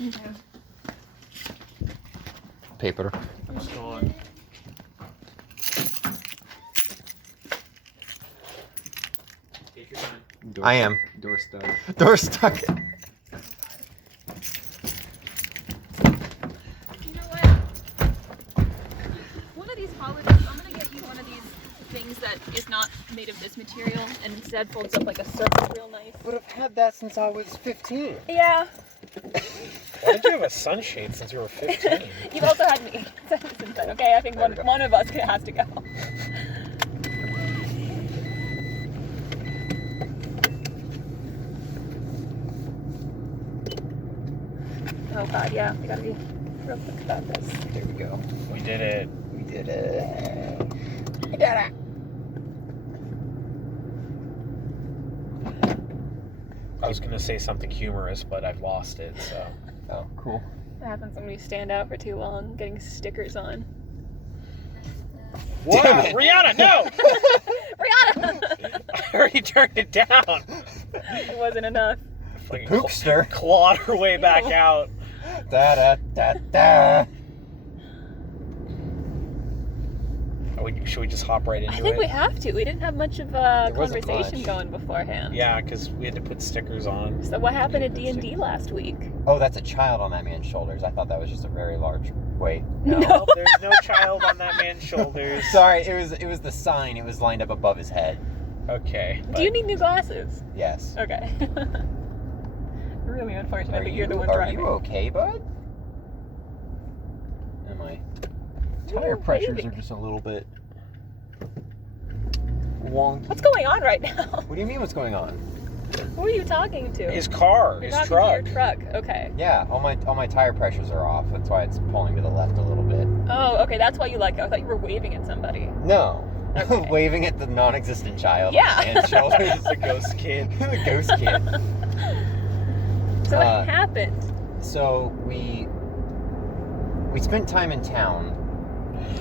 Okay. Paper. What's going on? Take your time. I am. Door stuck. Door stuck. You know what? One of these holidays, I'm gonna get you one of these things that is not made of this material and instead folds up like a circle real nice. Would have had that since I was 15. Yeah. Why did you have a sunshade since you were 15? You've also had me since then. Okay, I think one of us has to go. Oh god, yeah, we gotta be real quick about this. There we go. We did it. We did it. We did it. I was gonna say something humorous, but I've lost it, so. Oh, cool. That happens when we stand out for too long, getting stickers on. Wow, Damn it. Rihanna, no! Rihanna! I already turned it down. It wasn't enough. Fucking Pookster. clawed her way back out. Da da da da. Should we just hop right into I it? think we have to. We didn't have much of a There wasn't conversation much. going beforehand. Yeah, because we had to put stickers on. So what happened at D&D last week? Oh, that's a child on that man's shoulders. I thought that was just a very large. Wait, no. No. Nope, there's no child on that man's shoulders. Sorry, it was the sign. It was lined up above his head. Okay. Do you need new glasses? Yes. Okay. Really unfortunate Are that you're the one are driving. you okay, bud? Am I? Tire You're pressures waving. are just a little bit wonky. What's going on right now? What do you mean? What's going on? Who are you talking to? His car, You're his talking truck. to your truck. Okay. Yeah, all my tire pressures are off. That's why it's pulling to the left a little bit. Oh, okay. That's why you like it. I thought you were waving at somebody. No. Okay. Waving at the non-existent child. Yeah. On his shoulders. The ghost kid. The ghost kid. So what happened? So we spent time in town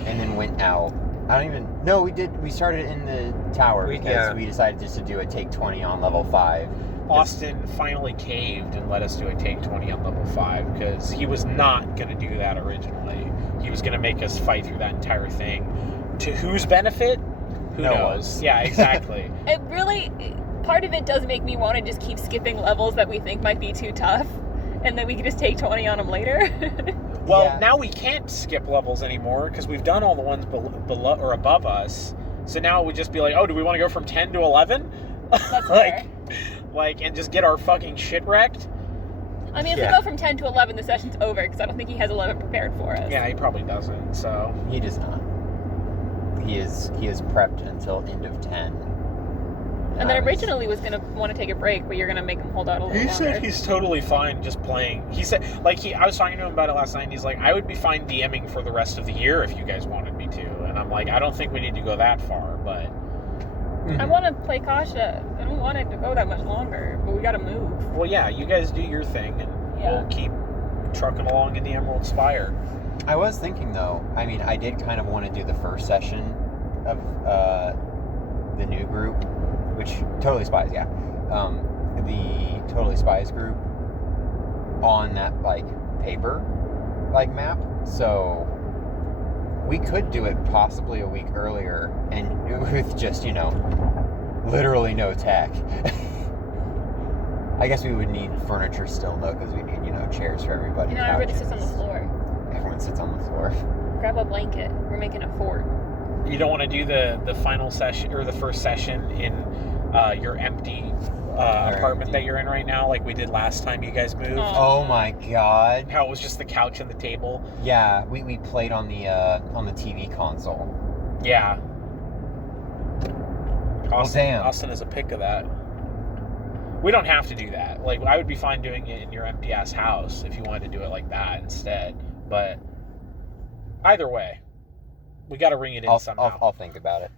and then went out. I don't even. No, we did. We started in the tower because we decided just to do a take 20 on level 5. Austin finally caved and let us do a take 20 on level 5 because he was not going to do that originally. He was going to make us fight through that entire thing. To whose benefit? Who No knows? one's. Yeah, exactly. It really, part of it does make me want to just keep skipping levels that we think might be too tough, and then we can just take 20 on them later. Well, Yeah. now we can't skip levels anymore because we've done all the ones below or above us. So now it would just be like, oh, do we want to go from 10 to 11? That's fair. and just get our fucking shit wrecked? I mean, if Yeah. we go from 10 to 11, the session's over, because I don't think he has 11 prepared for us. Yeah, he probably doesn't, so... He does not. He is prepped until end of 10. And then originally was going to want to take a break, but you're going to make him hold out a little He longer. said he's totally fine just playing. He said, I was talking to him about it last night, and he's like, I would be fine DMing for the rest of the year if you guys wanted me to. And I'm like, I don't think we need to go that far, but... I want to play Kasha. I don't want it to go that much longer, but we got to move. Well, yeah, you guys do your thing, and we'll keep trucking along in the Emerald Spire. I was thinking though, I mean, I did kind of want to do the first session of the new group, which Totally Spies, yeah. The Totally Spies group on that paper map. So we could do it possibly a week earlier and with just, literally no tech. I guess we would need furniture still though, because we need, chairs for everybody. Everybody sits on the couches. floor. Everyone sits on the floor. Grab a blanket. We're making a fort. You don't want to do the final session or the first session in your empty apartment that you're in right now, like we did last time you guys moved. Oh my god. How it was just the couch and the table. Yeah, we played on the TV console. Yeah. Damn. Austin is a pick of that. We don't have to do that. I would be fine doing it in your empty ass house if you wanted to do it like that instead. But either way, we got to ring it in somehow. I'll think about it.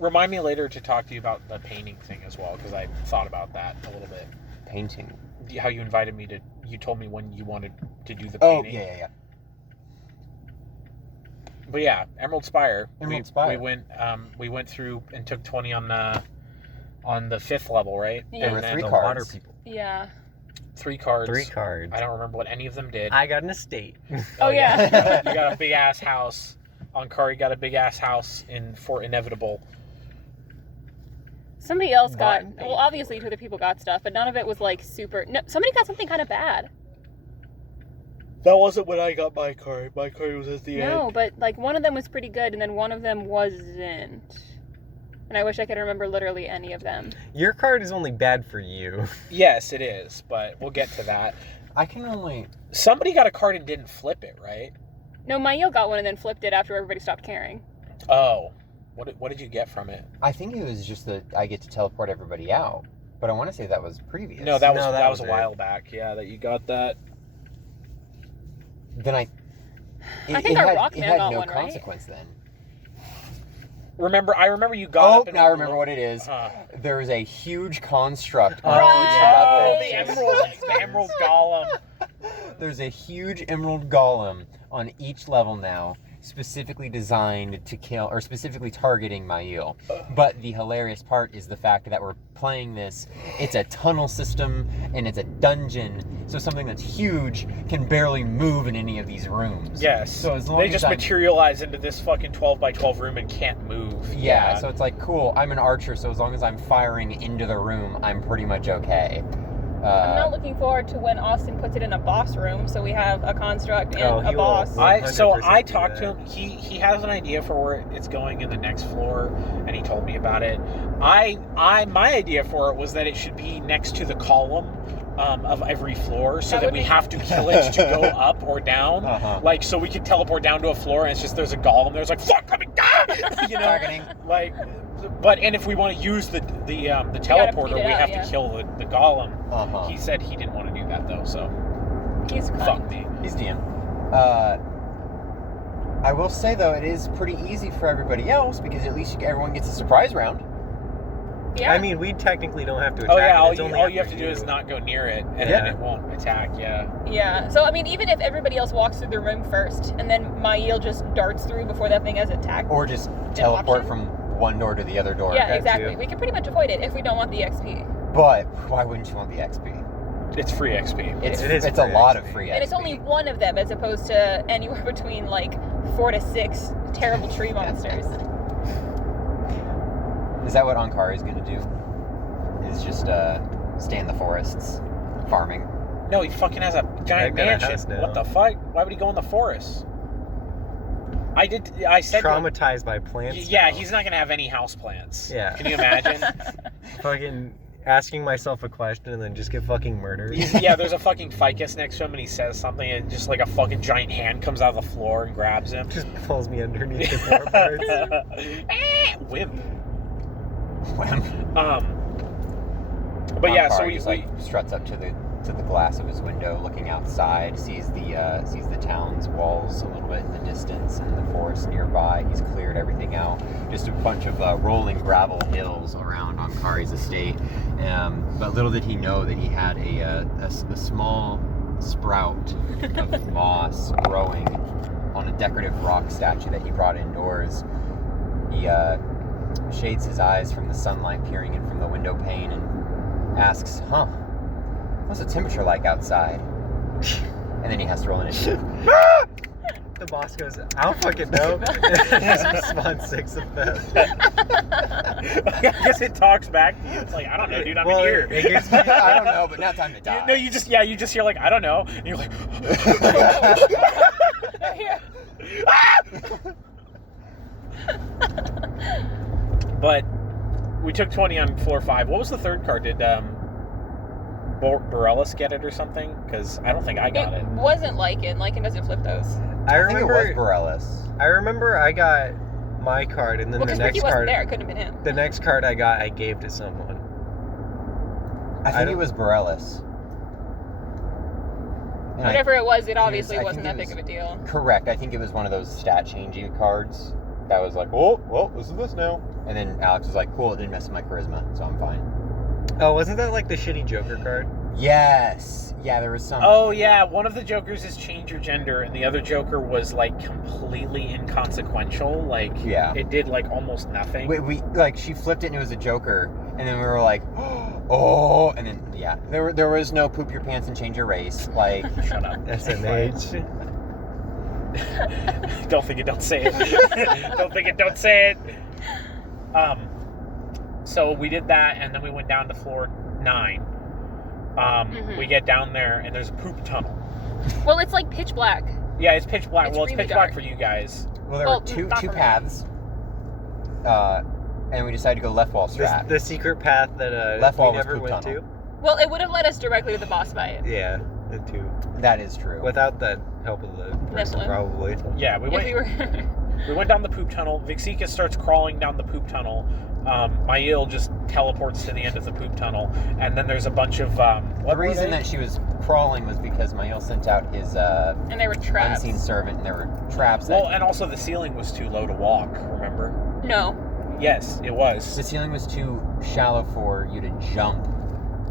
Remind me later to talk to you about the painting thing as well, because I thought about that a little bit. Painting. How you invited me to. You told me when you wanted to do the Oh, painting. yeah. But yeah, Emerald Spire. Spire. We went through and took 20 on the 5th level, right? Yeah. There were And then 3 the cards. water people. Yeah. 3 cards. 3 cards. I don't remember what any of them did. I got an estate. Oh, yeah. You got a big ass house. Ankari got a big ass house in Fort Inevitable. Somebody else got... What? Well, obviously 2 other people got stuff, but none of it was, like, super... No, somebody got something kind of bad. That wasn't when I got my card. My card was at the end. No, but, like, one of them was pretty good, and then one of them wasn't. And I wish I could remember literally any of them. Your card is only bad for you. Yes, it is, but we'll get to that. I can only... Somebody got a card and didn't flip it, right? No, Mail got one and then flipped it after everybody stopped caring. Oh. What did you get from it? I think it was just that I get to teleport everybody out. But I want to say that was previous. No, that No, was a it. while back. Yeah, that you got that. Then I think our Rockman it had got no one, right? consequence then. I remember you got up and Now I remember what it is. There is a huge construct on Right. each level. the emerald golem. There's a huge emerald golem on each level now, specifically designed to kill, or specifically targeting Mail. But the hilarious part is the fact that we're playing this, it's a tunnel system, and it's a dungeon, so something that's huge can barely move in any of these rooms. Yes. So as long they as just materialize into this fucking 12 by 12 room and can't move. Yeah, so it's like, cool, I'm an archer, so as long as I'm firing into the room, I'm pretty much okay. I'm not looking forward to when Austin puts it in a boss room, so we have a construct and he a boss. will. I 100% do talked to that. him. He has an idea for where it's going in the next floor, and he told me about it. My idea for it was that it should be next to the column of every floor, so that we have to kill it to go up or down. Like, so we could teleport down to a floor, and it's just there's a golem. There's like, fuck, coming down. You know, Targeting. like. But and if we want to use the teleporter, we have to kill the golem. He said he didn't want to do that though, so He's fuck me. He's DM. I will say though, it is pretty easy for everybody else because at least everyone gets a surprise round. Yeah. I mean, we technically don't have to attack. Oh yeah, it. It's only all you have after to do is not go near it, and Yeah. then it won't attack. Yeah. Yeah. So, I mean, even if everybody else walks through the room first, and then Mail just darts through before that thing has attacked. Or just teleport option? from one door to the other door. Yeah, that exactly. too. We can pretty much avoid it if we don't want the XP. But why wouldn't you want the XP? It's free XP. It's It is a free lot XP. of free XP. And it's only one of them as opposed to anywhere between like 4 to 6 terrible tree monsters. Is that what Ankari is going to do? Is just stay in the forests, farming? No, he fucking has a giant got a mansion. house now. What the fuck? Why would he go in the forest? I said Traumatized by plants. Yeah, now. he's not gonna have any house plants. Yeah. Can you imagine? Fucking asking myself a question and then just get fucking murdered. Yeah, there's a fucking ficus next to him and he says something and just like a fucking giant hand comes out of the floor and grabs him. Just pulls me underneath the floorboards. Wimp. Wham. But yeah, so Ankari we just, like struts up to the glass of his window, looking outside, sees the town's walls a little bit in the distance and the forest nearby. He's cleared everything out. Just a bunch of rolling gravel hills around Ankari's estate. But little did he know that he had a small sprout of moss growing on a decorative rock statue that he brought indoors. He shades his eyes from the sunlight peering in from the window pane and asks, what's the temperature like outside? And then he has to roll initiative. The boss goes, I don't fucking know. Just respawn 6 of them. I guess it talks back to you. It's like, I don't know, dude, I'm in here. It gives me, I don't know, but now time to die. No, you just hear like, I don't know. And you're like, But we took 20 on floor 5. What was the third card? Did Borellis get it or something? Because I don't think I got it. Wasn't Lycan. Lycan doesn't flip those. I think it was remember. Borellis. I remember I got my card, and then Well, the because next Ricky wasn't card. there. It couldn't have been him. The next card I got, I gave to someone. I think it don't- was Borellis. And Whatever it was, it obviously I wasn't think that it big of a deal. Correct. I think it was one of those stat changing cards that was like, oh, well, this is this now. And then Alex was like, cool, it didn't mess with my charisma, so I'm fine. Oh, wasn't that like the shitty Joker card? Yes. Yeah, there was some. Oh, yeah. One of the Jokers is change your gender, and the other Joker was, like, completely inconsequential. Like, Yeah. it did, like, almost nothing. We like, she flipped it and it was a Joker. And then we were like, oh, oh, and then yeah, there was no poop your pants and change your race. Like, Shut up. SMH. Don't think it, don't say it. Don't think it, don't say it. So we did that, and then we went down to floor 9. We get down there, and there's a poop tunnel. Well, it's like pitch black. Yeah, it's pitch black. It's well, it's really pitch black dark. for you guys. well, there Well, were two not for me. paths, and we decided to go left wall strat. The secret path that Left wall we was never poop went tunnel. to. Well, it would have led us directly to the boss fight. Yeah, the 2. That is true. Without the help of the person, Nephilim. probably. Yeah, we If went. we were. We went down the poop tunnel. Vixika starts crawling down the poop tunnel. Mail just teleports to the end of the poop tunnel, and then there's a bunch of. the What were reason they? that she was crawling was because Mael sent out his And they were traps. unseen servant, and there were traps. That, Well, and also the ceiling was too low to walk. Remember? No. Yes, it was. the ceiling was too shallow for you to jump.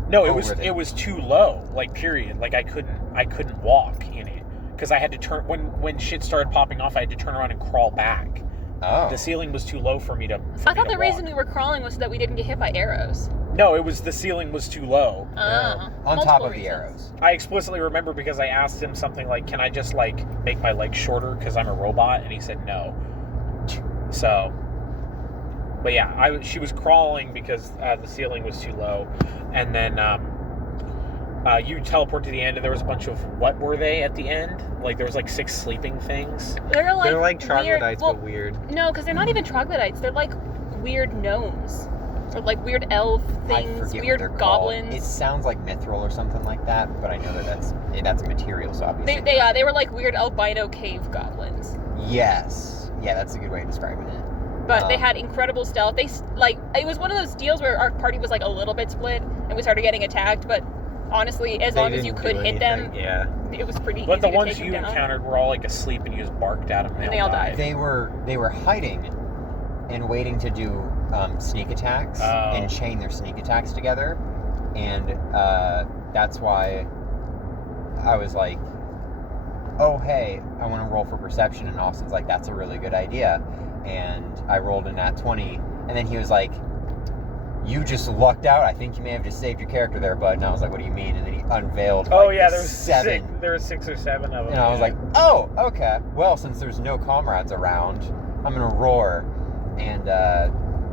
No, it over was the- it was too low. Like period. Like I couldn't walk in it because I had to turn when shit started popping off. I had to turn around and crawl back. Oh, The ceiling was too low for me to. I thought the reason we were crawling was so that we didn't get hit by arrows. No, it was the ceiling was too low. Ah. on top Multiple of the reasons. arrows. I explicitly remember because I asked him something like, "Can I just like make my legs shorter because I'm a robot?" And he said no. So, but yeah, she was crawling because the ceiling was too low, and then you teleport to the end, and there was a bunch of what were they at the end? Like there was like 6 sleeping things. They're like weird, troglodytes, well, but weird. No, because they're not even troglodytes. They're like weird gnomes. Or like weird elf I things, forget weird what they're goblins. called. It sounds like mithril or something like that, but I know that that's a material, so obviously. They were like weird albino cave goblins. Yes, yeah, that's a good way of describing it. But they had incredible stealth. It was one of those deals where our party was like a little bit split and we started getting attacked, but honestly, as long as you could hit them, Yeah. it was pretty But easy the to ones take you them down. encountered were all like asleep, and you just barked at them, And they all died. They were hiding and waiting to do sneak attacks Oh. and chain their sneak attacks together, and that's why I was like, "Oh hey, I want to roll for perception," and Austin's like, "That's a really good idea," and I rolled a nat 20, and then he was like, "You just lucked out. I think you may have just saved your character there, bud." And I was like, "What do you mean?" And then he unveiled. Oh like, yeah, the there was 7. 6. There were 6 or 7 of them. And I was like, "Oh, okay. Well, since there's no comrades around, I'm gonna roar," and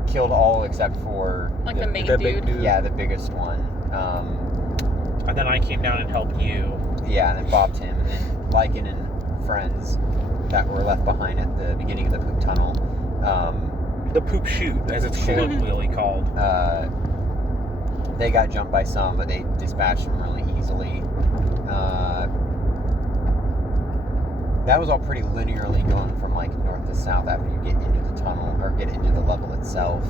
killed all except for Like the main the dude. big dude. yeah, the biggest one. and then I came down and helped you. Yeah, and then bopped him, and then Lycan and friends that were left behind at the beginning of the poop tunnel. The poop shoot, as it's Shoot. colloquially called. They got jumped by some, but they dispatched them really easily. That was all pretty linearly going from like north to south after you get into the tunnel or get into the level itself,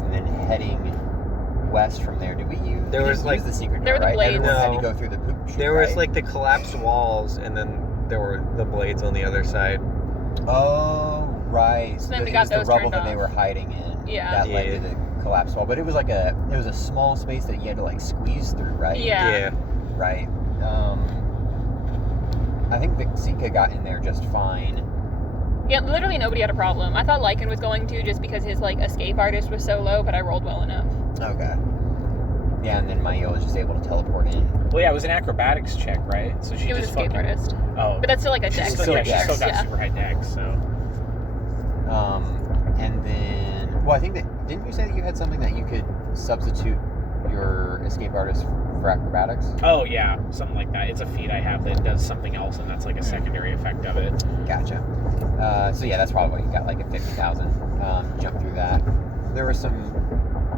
and then heading west from there. Did we use? There we was, didn't like- use the secret There door, were the right? Everyone blades. had to No. go through the poop chute, There was right? like the collapsed walls, and then there were the blades on the other side. Oh, right. So then we it got was the those rubble turned that they off. were hiding in. Yeah. That led Yeah. to the collapse wall, but it was like it was a small space that you had to like squeeze through, right? Yeah. Right. I think Vixika got in there just fine. Yeah, literally nobody had a problem. I thought Lycan was going to just because his like escape artist was so low, but I rolled well enough. Okay. Yeah, and then Mayo was just able to teleport in. Well, yeah, it was an acrobatics check, right? So she It was just escape fucking. artist. Oh, But that's still like a she's dex. still, still yeah, she's dex. still got Yeah. super high dex. So And then, well, I think that didn't you say that you had something that you could substitute your escape artist for acrobatics? oh yeah, something like that. It's a feat I have that does something else, and that's like a secondary effect of it. Gotcha. So yeah, that's probably what you got, like a 50,000. Jump through that. There were some.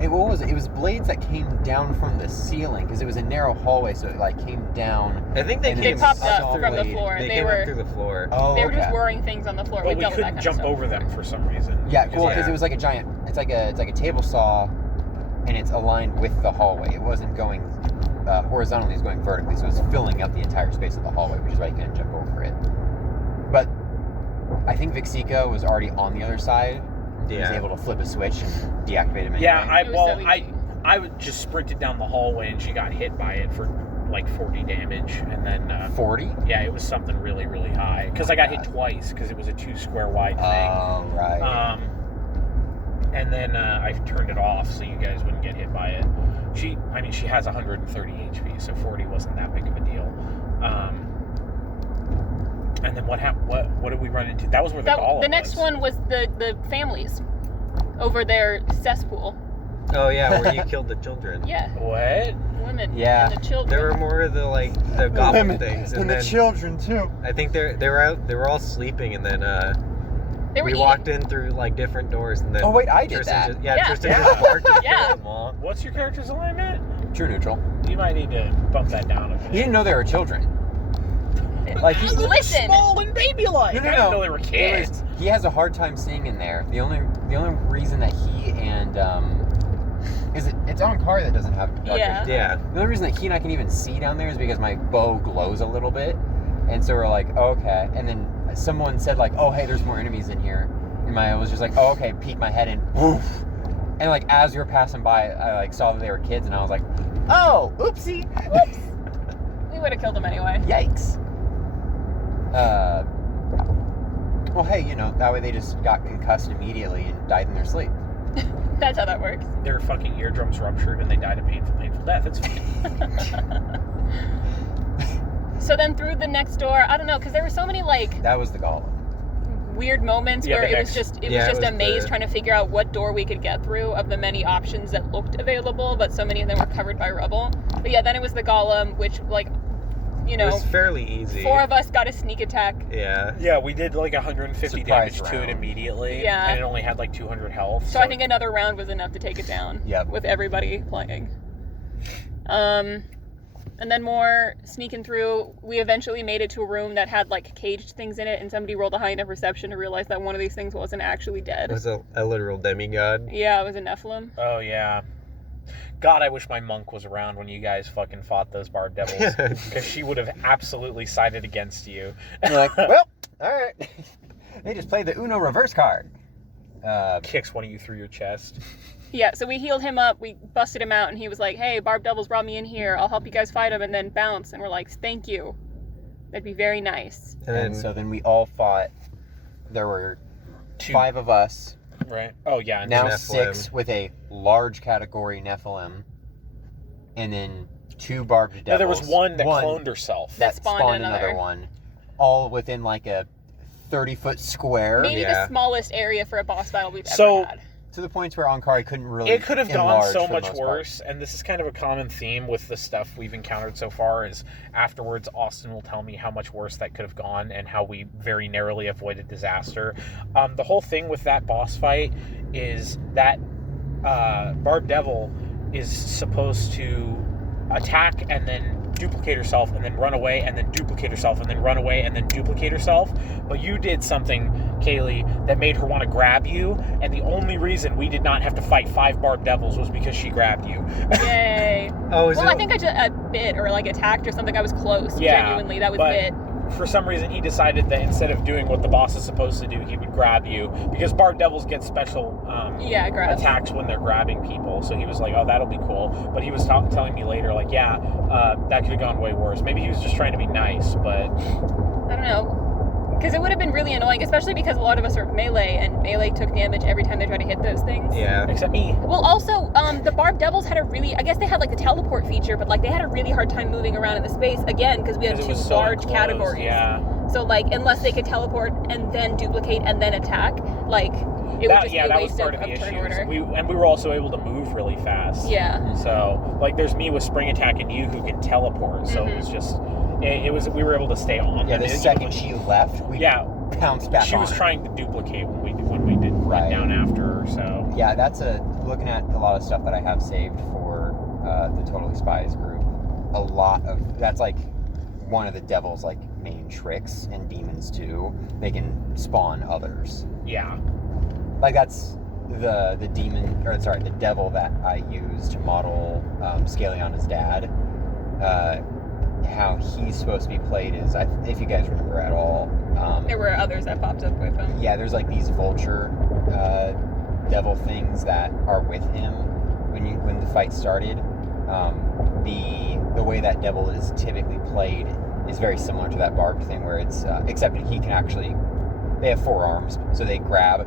What was it? It was blades that came down from the ceiling because it was a narrow hallway, so it like came down. I think they And came They popped up up from the blade. floor. They They came up were through the floor. Oh, they were okay. just whirring things on the floor. But We've we dealt with that couldn't kind jump of stuff over them before. for some reason. Yeah, cool. Because Yeah. it was like a giant. It's like a table saw, and it's aligned with the hallway. It wasn't going horizontally; it was going vertically, so it was filling up the entire space of the hallway, which is why you couldn't jump over it. But I think Vixika was already on the other side. He was Yeah. able to flip a switch and deactivate him. Yeah, anyway. It was so easy. I would just sprinted down the hallway, and she got hit by it for like 40 damage, and then 40. yeah, it was something really really high because I got hit God. twice because it was a 2 square wide thing. Oh right. And then I turned it off so you guys wouldn't get hit by it. She has 130 HP, so 40 wasn't that big of a deal. And then what happened? What did we run into? That was where the golem The next one was the families over their cesspool. Oh yeah, where you killed the children. Yeah. What? Women. Yeah. And the children. There were more of the goblin things, and then the children too. I think they were all sleeping, and then They were we eating. walked in through like different doors, and then Oh wait, I did Tristan that. just, Yeah. Tristan just barked and Yeah. killed them all. What's your character's alignment? True neutral. You might need to bump that down a bit. He didn't know they were children. Like he's Listen. Small and baby-like. No, I didn't know they were kids. He has a hard time seeing in there. The only reason that he and it's on car that doesn't have dark Yeah. vision. Yeah. The only reason that he and I can even see down there is because my bow glows a little bit, and so we're like, oh, okay. And then someone said like, oh hey, there's more enemies in here, and I was just like, oh okay. Peek my head in, woof. And like as we were passing by, I like saw that they were kids, and I was like, oh, oopsie, Whoops. We would have killed them anyway. yikes. Well, hey, that way they just got concussed immediately and died in their sleep. That's how that works. Their fucking eardrums ruptured and they died a painful death. It's fine. So then through the next door, I don't know, because there were so many like That was the golem. weird moments Yeah, where the it was next- just a maze trying to figure out what door we could get through of the many options that looked available, but so many of them were covered by rubble. But yeah, then it was the golem, which like, It was fairly easy. 4 of us got a sneak attack. Yeah. Yeah, we did like 150 Surprise damage to it round. immediately. Yeah. And it only had like 200 health. So I think another round was enough to take it down. Yep. With everybody playing. And then more sneaking through. We eventually made it to a room that had like caged things in it, and somebody rolled a high enough perception to realize that one of these things wasn't actually dead. It was a literal demigod. Yeah, it was a Nephilim. Oh, yeah. God, I wish my monk was around when you guys fucking fought those barb devils. Because she would have absolutely sided against you. And you're like, well, all right. They just played the Uno reverse card. Kicks one of you through your chest. Yeah, so we healed him up, we busted him out, and he was like, hey, Barb Devils brought me in here, I'll help you guys fight him, and then bounce. And we're like, thank you. That'd be very nice. And so then we all fought. There were 2. 5 of us. Right? Oh, yeah. And Now Nephilim. 6 with a large category Nephilim. And then 2 barbed devils. No, there was one that cloned herself. That spawned spawned another. another one. All within like a 30-foot square. Maybe Yeah. the smallest area for a boss battle we've So- ever had. To the point where Ankari couldn't really. It could have gone enlarge so for the much most part. worse, and this is kind of a common theme with the stuff we've encountered so far, is afterwards Austin will tell me how much worse that could have gone and how we very narrowly avoided disaster. The whole thing with that boss fight is that Barb Devil is supposed to attack and then duplicate herself and then run away and then duplicate herself and then run away and then duplicate herself. But you did something, Kaylee, that made her want to grab you, and the only reason we did not have to fight 5 Barb Devils was because she grabbed you. Yay. Oh, is Well, it? I think I just bit or like attacked or something. I was close. Yeah, Genuinely, that was but- bit. For some reason, he decided that instead of doing what the boss is supposed to do, he would grab you, because Barb Devils get special Yeah, grab. attacks when they're grabbing people. So he was like, oh, that'll be cool. But he was telling me later, like, yeah, that could have gone way worse. Maybe he was just trying to be nice, but I don't know. Because it would have been really annoying, especially because a lot of us are melee, and melee took damage every time they tried to hit those things. Yeah. except me. Well, also, the Barb Devils had I guess they had like the teleport feature, but like they had a really hard time moving around in the space, again, because we had 'Cause it 2 was so large enclosed, categories. Yeah. So like, unless they could teleport and then duplicate and then attack, like, it would just be a that was waste part of of the turn issue. order. We were also able to move really fast. Yeah. So, like, there's me with spring attack and you who can teleport. So it was just, it was, we were able to stay on. Yeah, And the it- second she left, we pounced back she on was her. trying to duplicate when we did run Right. down after her. So Yeah, that's looking at a lot of stuff that I have saved for the Totally Spies group. A lot of that's like one of the devil's like main tricks, and demons too. They can spawn others. yeah, Like that's the the devil that I used to model Scalion's dad. How he's supposed to be played is, if you guys remember at all. There were others that popped up with them. Yeah, there's like these vulture devil things that are with him when the fight started. The way that devil is typically played is very similar to that barbed thing, where it's except he can actually, they have 4 arms, so they grab,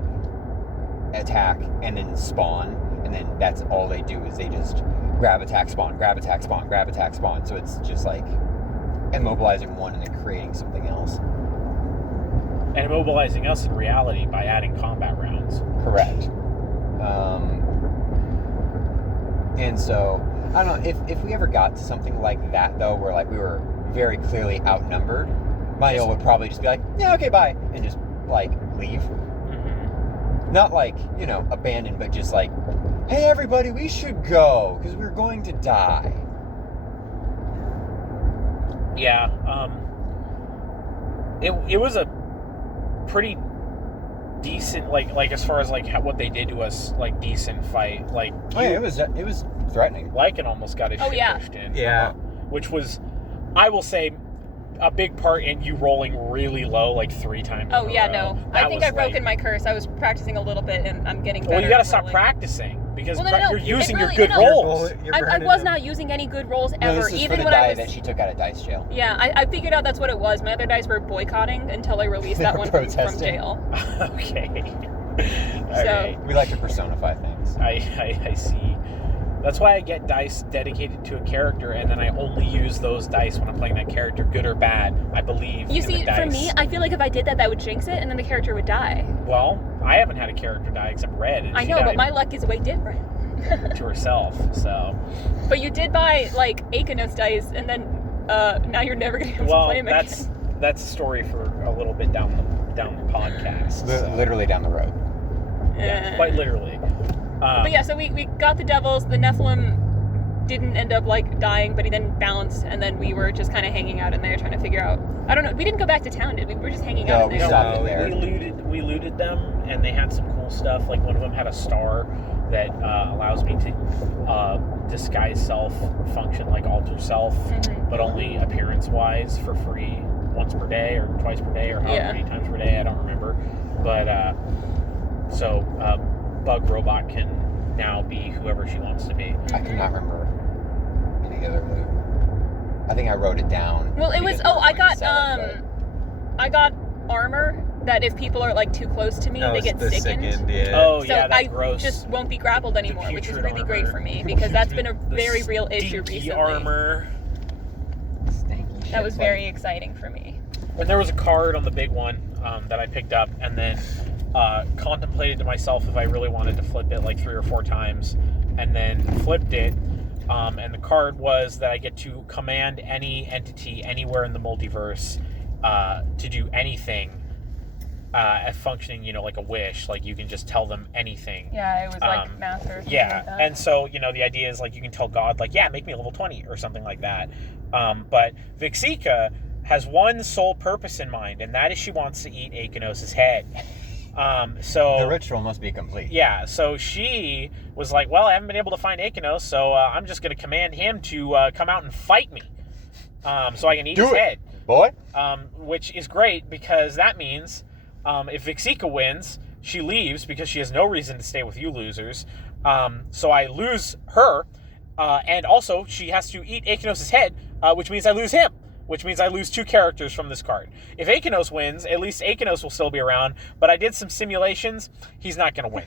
attack, and then spawn, and then that's all they do is they just grab, attack, spawn, grab, attack, spawn, grab, attack, spawn. So it's just like immobilizing one and then creating something else. And immobilizing us in reality by adding combat rounds. Correct. And so, I don't know, if we ever got to something like that, though, where, like, we were very clearly outnumbered, Manuel would probably just be like, yeah, okay, bye, and just, like, leave. Mm-hmm. Not, like, you know, abandon, but just like, hey, everybody, we should go, because we're going to die. Yeah, it was a pretty decent, like as far as like what they did to us, like decent fight. Like It was threatening. Lycan almost got his shit pushed in. Yeah. Which was, I will say, a big part in you rolling really low, like 3 times. Oh, yeah, in a row. no. That I think was I've broken like, my curse. I was practicing a little bit, and I'm getting better. Well, you gotta at stop rolling. practicing, because Well, no, you're using really- your good no, no. rolls. I was not using any good rolls No, ever, this is even for the when die I was... that she took out of dice jail. Yeah, I figured out that's what it was. My other dice were boycotting until I released They that were one from protesting. jail. Okay. So- Okay. We like to personify things. I see. That's why I get dice dedicated to a character, and then I only use those dice when I'm playing that character, good or bad. I believe You in see, the dice. for me, I feel like if I did that, that would jinx it, and then the character would die. Well, I haven't had a character die except Red, and I she know, but died my luck is way different. to herself. So, But you did buy, like, Akanos dice, and then now you're never going to be able to well, play them that's a story for a little bit down the podcast. So. Literally down the road. Yeah, quite literally. But yeah, so we got the devils. The Nephilim didn't end up, like, dying, but he then bounced, and then we were just kind of hanging out in there trying to figure out... I don't know. We didn't go back to town, did we? We were just hanging out No, in we there. stopped in there. We looted them, and they had some cool stuff. Like, one of them had a star that allows me to disguise self, function like alter self, but only appearance-wise for free once per day or twice per day or however many times per day. I don't remember. But, so Bug Robot can now be whoever she wants to be. I cannot remember any other loot. I think I wrote it down. Well, it was... because we Oh, were I going to got, sell it, I got armor that if people are, like, too close to me, they get sickened. Yeah. Oh, So yeah, that's I gross. just won't be grappled anymore, which is putrid really great armor. for me, because that's been a The very real issue stinky recently. armor. but stanky shit, That was like- very exciting for me. And there was a card on the big one that I picked up, and then contemplated to myself if I really wanted to flip it like 3 or 4 times, and then flipped it. And the card was that I get to command any entity anywhere in the multiverse to do anything, functioning, you know, like a wish. Like, you can just tell them anything. Yeah, it was like math or something Yeah, like that. and so, you know, the idea is, like, you can tell God, like, yeah, make me level 20 or something like that. But Vixika has one sole purpose in mind, and that is she wants to eat Akanos' head. So The ritual must be complete. yeah, so she was like, well, I haven't been able to find Akanos, so I'm just going to command him to come out and fight me, so I can eat his head. Boy. Which is great, because that means if Vixika wins, she leaves because she has no reason to stay with you losers. So I lose her, and also she has to eat Akanos' head, which means I lose him. Which means I lose 2 characters from this card. If Akanos wins, at least Akanos will still be around. But I did some simulations. He's not going to win.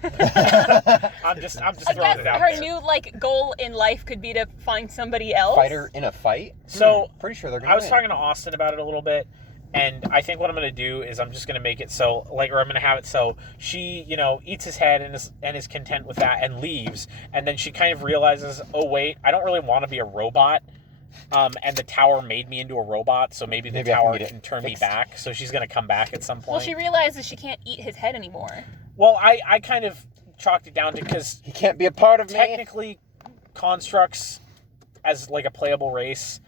I'm just I throwing guess it out her there. new, like, goal in life could be to find somebody else. Fighter in a fight? So Pretty sure they're going to I was talking to Austin about it a little bit, and I think what I'm going to do is I'm just going to make it so, like, or I'm going to have it so she, you know, eats his head and is content with that and leaves, and then she kind of realizes, oh wait, I don't really want to be a robot. And the tower made me into a robot, so maybe the tower can turn me back. So she's going to come back at some point. Well, she realizes she can't eat his head anymore. Well, I kind of chalked it down to, because He can't be a part of me. technically constructs as, like, a playable race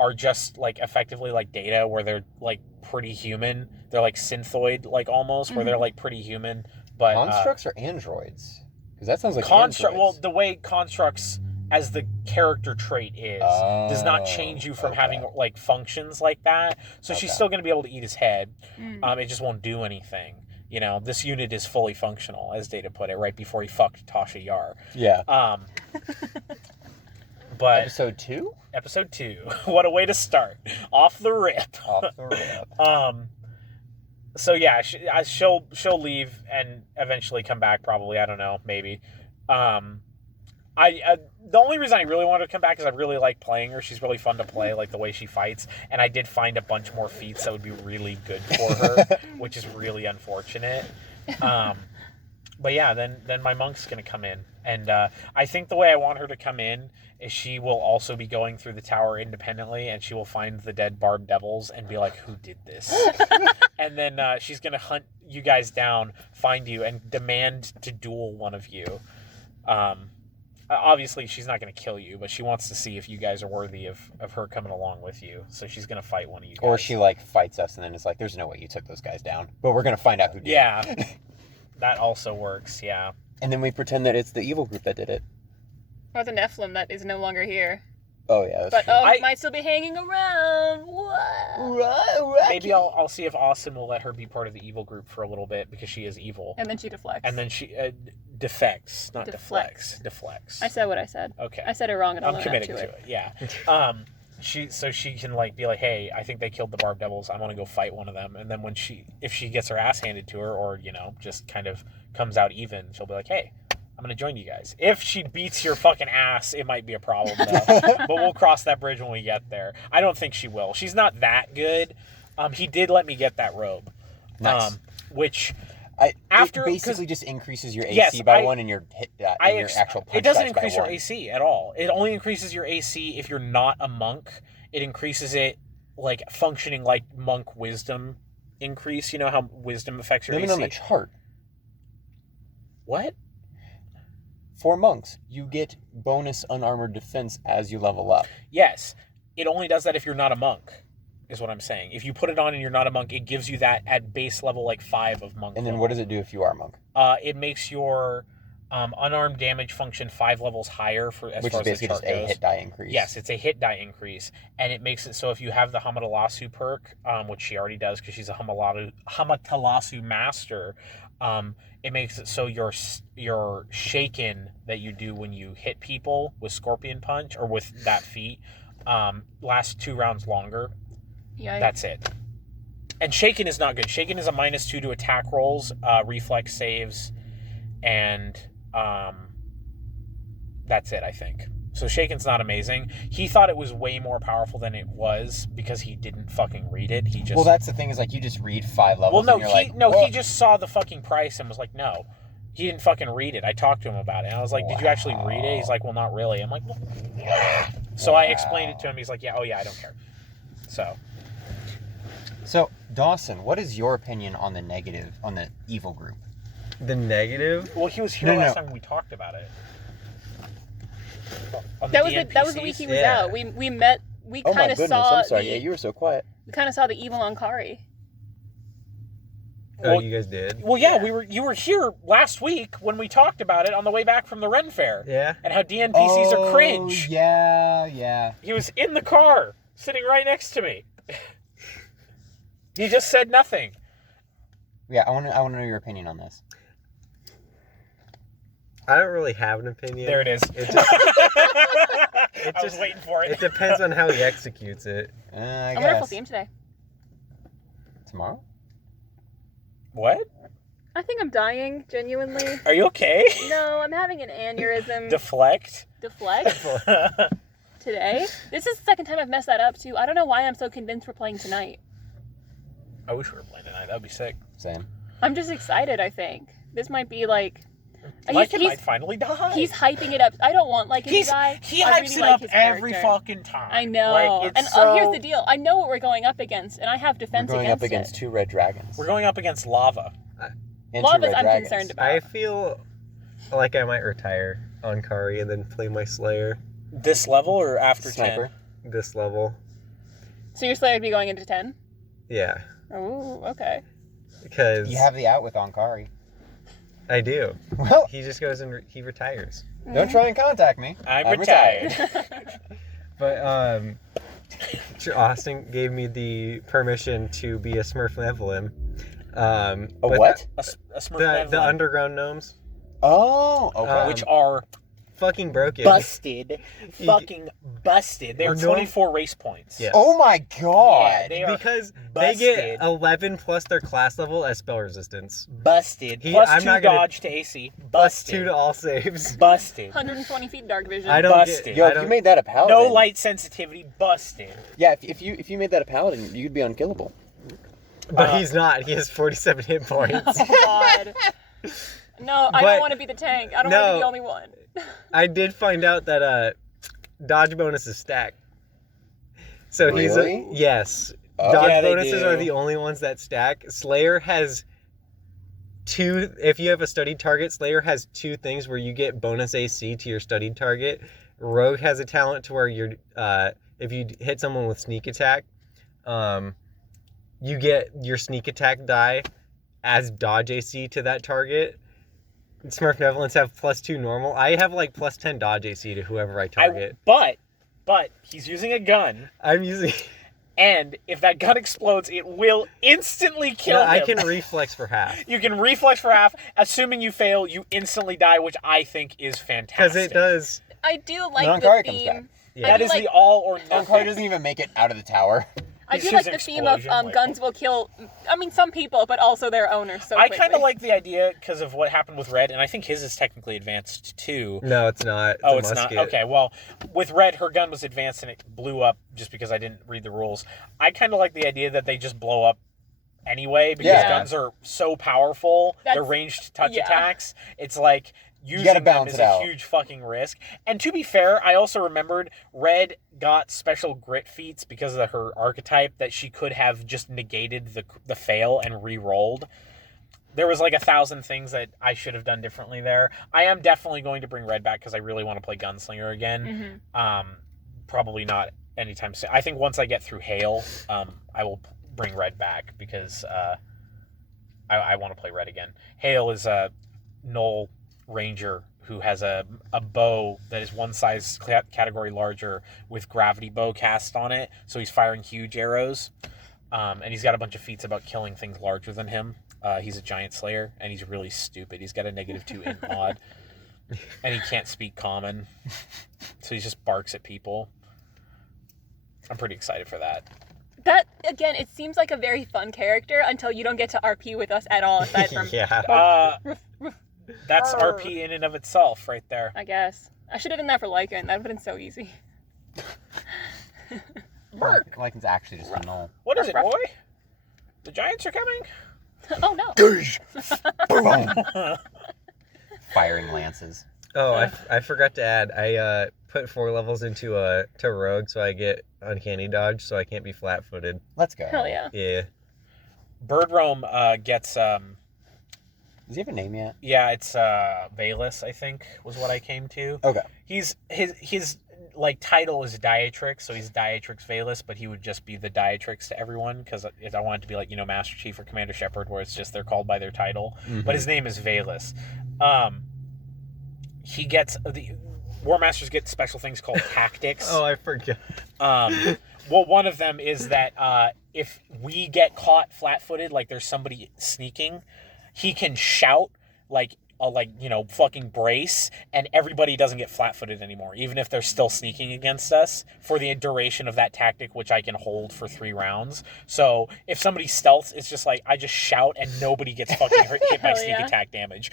are just, like, effectively like Data, where they're, like, pretty human. They're like synthoid, like, almost, where they're, like, pretty human. But Constructs or androids? Because that sounds like construct. Well, androids. the way constructs as the character trait is does not change you from having, like, functions like that. So she's still going to be able to eat his head. It just won't do anything. You know, this unit is fully functional, as Data put it, right before he fucked Tasha Yar. Yeah. But Episode 2? Episode 2. What a way to start. Off the rip. Off the rip. So yeah, she'll leave and eventually come back, probably. I don't know, maybe. The only reason I really wanted to come back is I really like playing her. She's really fun to play, like the way she fights. And I did find a bunch more feats that would be really good for her, which is really unfortunate. But yeah, then my monk's gonna come in, and I think the way I want her to come in is she will also be going through the tower independently, and she will find the dead barb devils and be like, "Who did this?" And then she's gonna hunt you guys down, find you, and demand to duel one of you. Obviously, she's not going to kill you, but she wants to see if you guys are worthy of her coming along with you. So she's going to fight one of you guys. Or she, like, fights us and then is like, there's no way you took those guys down. But we're going to find out who did. Yeah. That also works, yeah. And then we pretend that it's the evil group that did it. Or the Nephilim that is no longer here. Oh, yeah, that's But, true. might still be hanging around. What? Right. Maybe I'll see if Austin will let her be part of the evil group for a little bit, because she is evil. And then she deflects. And then she defects, not deflects. Deflects. I said what I said. Okay. I said it wrong and I'll I'm own committing up to to it. Yeah. She can like be like, hey, I think they killed the barb devils. I want to go fight one of them. And then if she gets her ass handed to her, or just kind of comes out even, she'll be like, hey, I'm gonna join you guys. If she beats your fucking ass, it might be a problem though. But we'll cross that bridge when we get there. I don't think she will. She's not that good. He did let me get that robe. Nice. Which it after basically just increases your AC by one and your hit and your actual punch it doesn't dice by increase your one. AC at all. It only increases your AC if you're not a monk. It increases it like functioning like monk wisdom increase. You know how wisdom affects your AC? On the chart. What? For monks, you get bonus unarmored defense as you level up. Yes. It only does that if you're not a monk, is what I'm saying. If you put it on and you're not a monk, it gives you that at base level like 5 of monk. And then what does it do if you are a monk? It makes your unarmed damage function 5 levels higher Which is basically just a hit die increase. Yes, it's a hit die increase. And it makes it so if you have the Hamatalasu perk, which she already does because she's a Hamatalasu master, it makes it so your shaken that you do when you hit people with Scorpion Punch or with that feat lasts 2 rounds longer. Yeah. That's it. And shaken is not good. Shaken is a -2 to attack rolls, reflex saves, and that's it, I think. So shaken's not amazing. He thought it was way more powerful than it was because he didn't fucking read it. He just Well, that's the thing is like you just read 5 levels. Well, and you're he just saw the fucking price and was like, no. He didn't fucking read it. I talked to him about it. And I was like, did you actually read it? He's like, well, not really. I'm like, well. So I explained it to him. He's like, yeah, oh yeah, I don't care. So, Dawson, what is your opinion on the evil group? The negative? Well, he was here last time we talked about it. That was the week he was out. We met. We Oh my kind of goodness, saw. I'm sorry. Yeah, you were so quiet. We kind of saw the evil Ankari. Oh, Well, you guys did? Well, yeah, you were here last week when we talked about it on the way back from the Ren Fair. Yeah. And how DNPCs are cringe. Yeah. He was in the car, sitting right next to me. He just said nothing. Yeah, I want to know your opinion on this. I don't really have an opinion. There it is. I was waiting for it. It depends on how he executes it. I I'm guess. wonderful theme today. Tomorrow? What? I think I'm dying, genuinely. Are you okay? No, I'm having an aneurysm. Deflect? Deflect today. This is the second time I've messed that up too. I don't know why I'm so convinced we're playing tonight. I wish we were playing tonight. That would be sick. Same. I'm just excited. I think this might be like. Lycan might finally die. He's hyping it up. I don't want Lycan to die. He I hypes really it like up his every character. fucking time. I know. Like, and here's the deal. I know what we're going up against, and I have defense We're going against up against it. 2 red dragons. We're going up against lava. And 2 Lava's red I'm dragons. concerned about. I feel like I might retire on Kari and then play my Slayer This level or after Sniper. 10? this level. So your Slayer would be going into 10? Yeah. Oh, okay. Because You have the out with Ankari. I do. Well, He just goes and he retires. don't try and contact me. I'm retired. But Austin gave me the permission to be a Smurf Nephilim. A what? A Smurf The Nephilim, underground gnomes. Oh, okay. which are fucking broken. busted. Fucking busted. They are No. 24 race points. Yeah. Oh my god! Yeah, they are Because busted. they get 11 plus their class level as spell resistance. Busted. He- Plus I'm 2 not gonna- dodge to AC. Plus Busted. 2 to all saves. Busted. 120 feet dark vision. I don't Busted. get. Yo, I if you don't, made that a paladin, No light sensitivity. Busted. Yeah, if you made that a paladin, you could be unkillable. but he's not. He has 47 hit points. Oh god. No, I But- don't want to be the tank. I don't want to be no. the only one. I did find out that dodge bonus is stacked. So Really? yes. Oh. Dodge Yeah, they bonuses do. are the only ones that stack. Slayer has 2. If you have a studied target, Slayer has 2 things where you get bonus AC to your studied target. Rogue has a talent to where you're if you hit someone with sneak attack, you get your sneak attack die as dodge AC to that target. Smurf Benevolence have plus 2 normal. I have like plus 10 dodge AC to whoever I target. But he's using a gun, I'm using. and if that gun explodes, it will instantly kill No, him. I can reflex for half. You can reflex for half. Assuming you fail, you instantly die, which I think is fantastic. Because it does. I do like Nonkari the comes back. theme. Yeah. That do is like- the all or Nonkari nothing. doesn't even make it out of the tower. I He's do like using the theme of explosion, like- guns will kill. I mean, some people, but also their owners. So I quickly. kind of like the idea because of what happened with Red, and I think his is technically advanced too. No, it's not. It's Oh, a it's not? musket. Okay, well, with Red, her gun was advanced and it blew up just because I didn't read the rules. I kind of like the idea that they just blow up anyway because Yeah. guns are so powerful. They're That's- ranged touch yeah. attacks. It's like using gotta them balance is it a out. huge fucking risk. And to be fair, I also remembered Red got special grit feats because of her archetype that she could have just negated the fail and re-rolled. There was like 1,000 things that I should have done differently there. I am definitely going to bring Red back because I really want to play Gunslinger again. Mhm. Probably not anytime soon. I think once I get through Hail, I will bring Red back because I want to play Red again. Hail is a Knoll Ranger who has a bow that is one size category larger with gravity bow cast on it. So he's firing huge arrows. And he's got a bunch of feats about killing things larger than him. He's a giant slayer, and he's really stupid. He's got a -2 int mod, and he can't speak common. So he just barks at people. I'm pretty excited for that. That again, it seems like a very fun character until you don't get to RP with us at all. Aside from, Yeah. That's Arr. RP in and of itself right there. I guess I should have done that for Lycan. That would have been so easy. Mark, Lycan's actually just a null. what is it, Ruff, boy? The Giants are coming? Oh no. Boom. Firing lances. Oh, I forgot to add. I put 4 levels into to Rogue, so I get Uncanny Dodge, so I can't be flat-footed. Let's go. Hell yeah. Yeah. Bird Roam gets Does he have a name yet? yeah, it's Valus, I think, was what I came to. Okay. He's his like title is Diatrix, so he's Diatrix Valus, but he would just be the Diatrix to everyone because I want it to be like, Master Chief or Commander Shepard, where it's just they're called by their title. Mm-hmm. But his name is Valus. He gets the War Masters get special things called tactics. Oh, I forgot. Well, one of them is that if we get caught flat-footed, like there's somebody sneaking, he can shout fucking brace, and everybody doesn't get flat-footed anymore, even if they're still sneaking against us for the duration of that tactic, which I can hold for 3 rounds. So if somebody stealths, it's just like I just shout and nobody gets fucking hit by Hell sneak yeah. attack damage.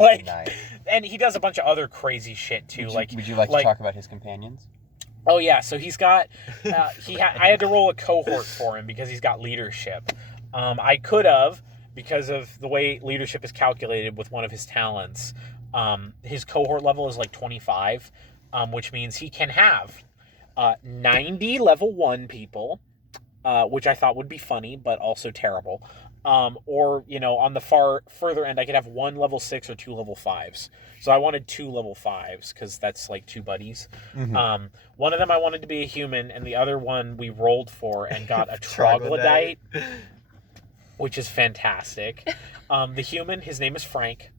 Nice. And he does a bunch of other crazy shit too. Would you like to talk about his companions? Oh yeah, so he's got I had to roll a cohort for him because he's got leadership. I could have, because of the way leadership is calculated with one of his talents. His cohort level is like 25, which means he can have 90 level 1 people, which I thought would be funny but also terrible. Or on the further end, I could have 1 level 6 or 2 level 5s. So I wanted 2 level 5s because that's like 2 buddies. Mm-hmm. One of them I wanted to be a human, and the other one we rolled for and got a Troglodyte. troglodyte, which is fantastic. The human, his name is Frank.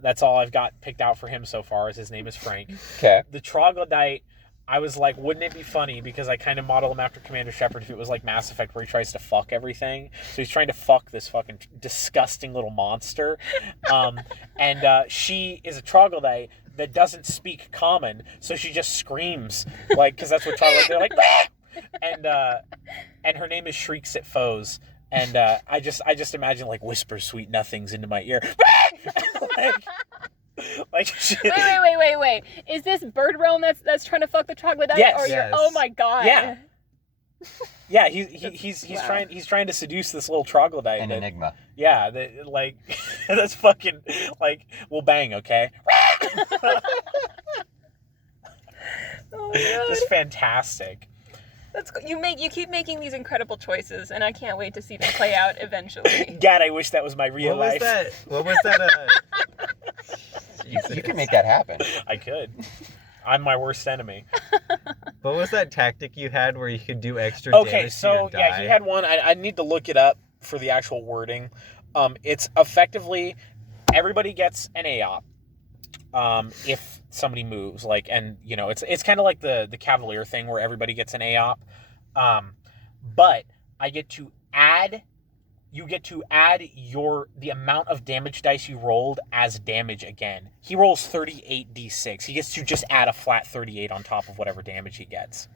That's all I've got picked out for him so far, is his name is Frank. Okay. The troglodyte, I was like, wouldn't it be funny, because I kind of model him after Commander Shepard, if it was like Mass Effect where he tries to fuck everything. So he's trying to fuck this fucking disgusting little monster. And she is a troglodyte that doesn't speak common, so she just screams, like, because that's what troglodytes, they're like, and her name is Shrieks at Foes, and I just imagine, like, whisper sweet nothings into my ear, like shit. Wait. Is this bird realm that's trying to fuck the troglodyte? Yes. Or you're, Yes. oh my god. Yeah. Yeah, he's Wow. trying to seduce this little troglodyte. An enigma. Yeah, like that's fucking, like, we'll bang, okay? Oh my god. Just fantastic. You keep making these incredible choices, and I can't wait to see them play out eventually. God, I wish that was my real What was life. that? What was that? You can make that happen. I could. I'm my worst enemy. What was that tactic you had where you could do extra Okay, damage to so your yeah, die? he had one. I need to look it up for the actual wording. It's effectively everybody gets an AOP. If somebody moves, like, and you know, it's kind of like the Cavalier thing where everybody gets an AOP. But you get to add the amount of damage dice you rolled as damage again. He rolls 38d6. He gets to just add a flat 38 on top of whatever damage he gets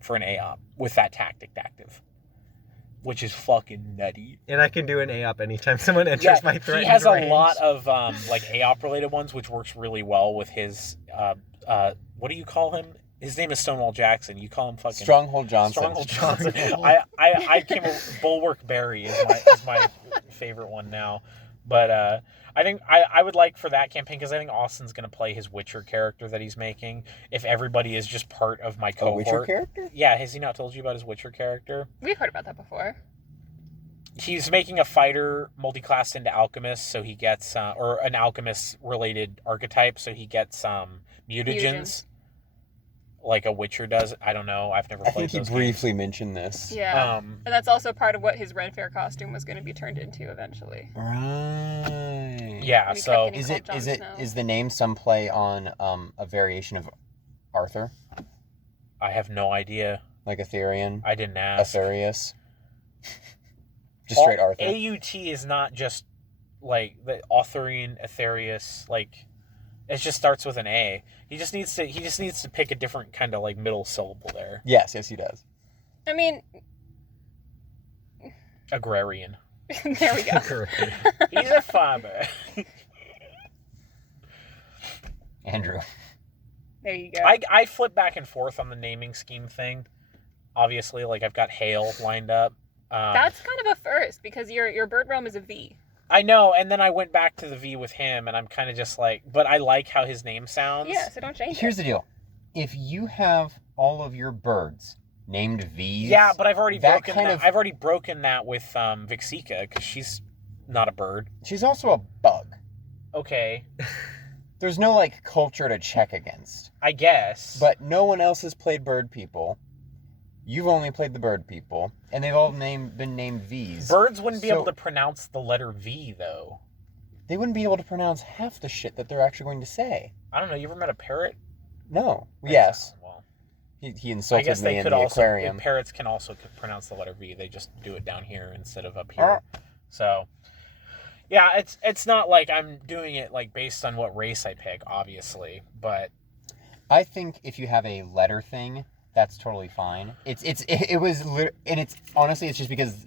for an AOP with that tactic active, which is fucking nutty. And I can do an AOP anytime someone enters my threat. He has a lot of like AOP related ones, which works really well with his what do you call him? His name is Stonewall Jackson. You call him fucking Stronghold Johnson. Stronghold Johnson. I came with Bulwark Berry is my favorite one now. But I think I would like for that campaign, because I think Austin's going to play his Witcher character that he's making. If everybody is just part of my A cohort. Witcher character? Yeah, has he not told you about his Witcher character? We've heard about that before. He's making a fighter multi-classed into alchemist, so he gets or an alchemist related archetype, so he gets mutagens. Like a Witcher does. I don't know. I've never I played think he those briefly mentioned this. Yeah. games. And that's also part of what his Red Fair costume was going to be turned into eventually. Right. Yeah, We so kept getting called Jon Snow. Is the name some play on a variation of Arthur? I have no idea. Like Aetherian? I didn't ask. Aetherius? Just straight Arthur. AUT is not just like the Arthurian, Aetherius, like it just starts with an A. He just needs to pick a different kind of like middle syllable there. Yes, he does. I mean, Agrarian. there we go. He's a farmer. Andrew. There you go. I flip back and forth on the naming scheme thing. Obviously, like I've got Hale lined up. That's kind of a first, because your bird realm is a V. I know, and then I went back to the V with him, and I'm kind of just like, but I like how his name sounds. Yeah, so don't change Here's it. the deal. If you have all of your birds named V's... Yeah, but I've already that broken kind that. of- I've already broken that with Vixika, because she's not a bird. She's also a bug. Okay, There's no, like, culture to check against. I guess. But no one else has played bird people. You've only played the bird people. And they've all been named V's. Birds wouldn't be So- able to pronounce the letter V, though. They wouldn't be able to pronounce half the shit that they're actually going to say. I don't know. You ever met a parrot? No. Yes. Well, He I insulted guess me they in could the also. aquarium. Parrots can also pronounce the letter V. They just do it down here instead of up here. So, yeah, it's not like I'm doing it like based on what race I pick, obviously, but I think if you have a letter thing, that's totally fine. It's honestly, it's just because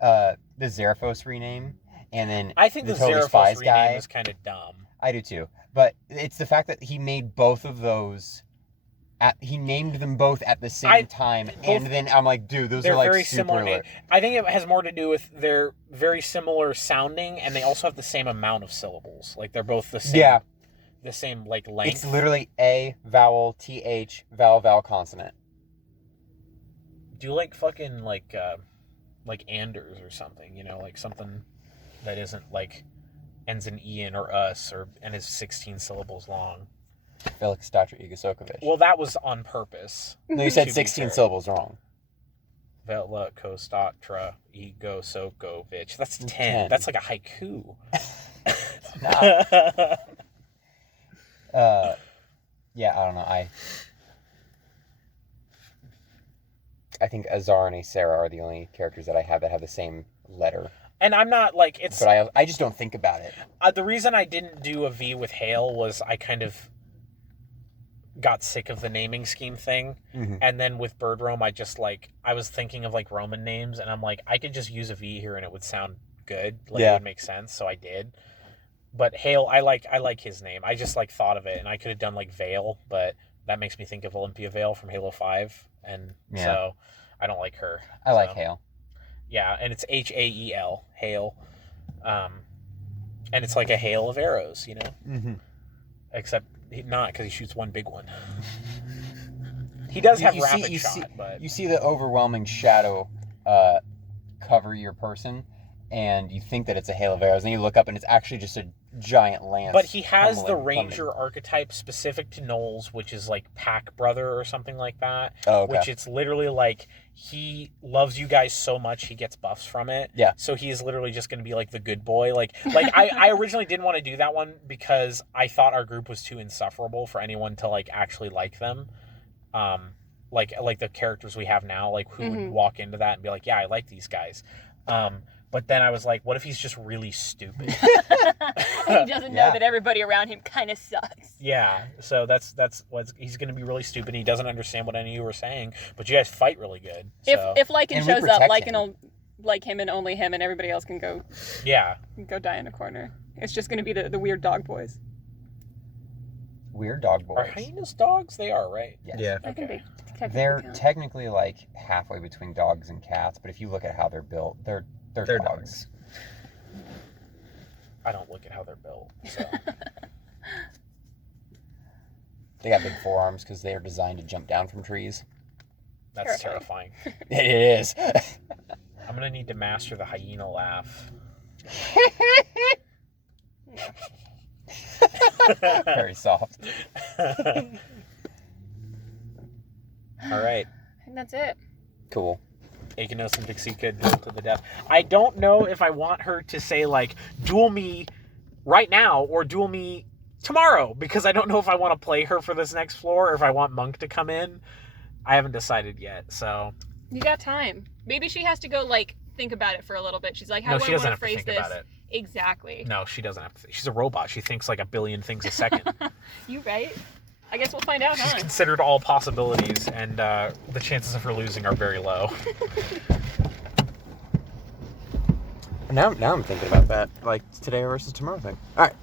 the Zeraphos rename and then I think the Totally Zeraphos Spies rename guy. is kind of dumb. I do too. But it's the fact that he made both of those. He named them both at the same time, and then I'm like, dude, those They're are like very super. similar. I think it has more to do with they're very similar sounding, and they also have the same amount of syllables. Like they're both the same. Yeah. The same like length. It's literally a vowel, th, vowel, consonant. Do you like fucking like Anders or something? You know, like something that isn't like ends in Ian or us and is 16 syllables long. Felix Dr. Igosokovic. Well, that was on purpose. No, you said to be 16 fair. syllables wrong. Vela Kostatra Igosokovic. That's 10. 10. That's like a haiku. Yeah, I don't know. I think Azar and Asera are the only characters that I have that have the same letter. And I'm not like it's. But I just don't think about it. The reason I didn't do a V with Hale was I kind of got sick of the naming scheme thing. Mm-hmm. And then with Bird Rome, I was thinking of like Roman names, and I'm like, I could just use a V here and it would sound good. Like it would make sense, so I did. But Hale, I like his name. I just like thought of it, and I could have done like Vale, but that makes me think of Olympia Vale from Halo 5, and so I don't like her. I like Hale. Yeah, and it's Hael, Hale. And it's like a hail of arrows, you know? Mm-hmm. Except not, because he shoots one big one. He does have rapid shot, but... You see the overwhelming shadow cover your person, and you think that it's a hail of arrows, and you look up, and it's actually just a giant lance. But he has the ranger archetype specific to Knowles, which is like Pack Brother or something like that. Oh, okay. Which it's literally like he loves you guys so much he gets buffs from it. Yeah. So he is literally just going to be like the good boy. Like I originally didn't want to do that one because I thought our group was too insufferable for anyone to like actually like them. Like the characters we have now, like who would walk into that and be like, yeah, I like these guys. But then I was like, what if he's just really stupid? He doesn't know that everybody around him kind of sucks. Yeah, so that's what he's going to be really stupid. He doesn't understand what any of you are saying, but you guys fight really good. So. If Lycan shows up, Lycan will like him and only him, and everybody else can go die in a corner. It's just going to be the weird dog boys. Weird dog boys. Are hyenas dogs? They are, right? Yes. Yeah. I think They're technically like halfway between dogs and cats, but if you look at how they're built, they're dogs. I don't look at how they're built. So. They got big forearms because they are designed to jump down from trees. That's terrifying. It is. I'm going to need to master the hyena laugh. Very soft. All right. And that's it. Cool. Akanos and Vixika duel to the death. I don't know if I want her to say, like, duel me right now or duel me tomorrow, because I don't know if I want to play her for this next floor or if I want Monk to come in. I haven't decided yet, so... You got time. Maybe she has to go, like, think about it for a little bit. She's like, how do I want to phrase this? About it. Exactly. No, she doesn't have to. She's a robot. She thinks like a billion things a second. You right? I guess we'll find out, She's considered all possibilities, and the chances of her losing are very low. Now I'm thinking about that, like today versus tomorrow thing. All right.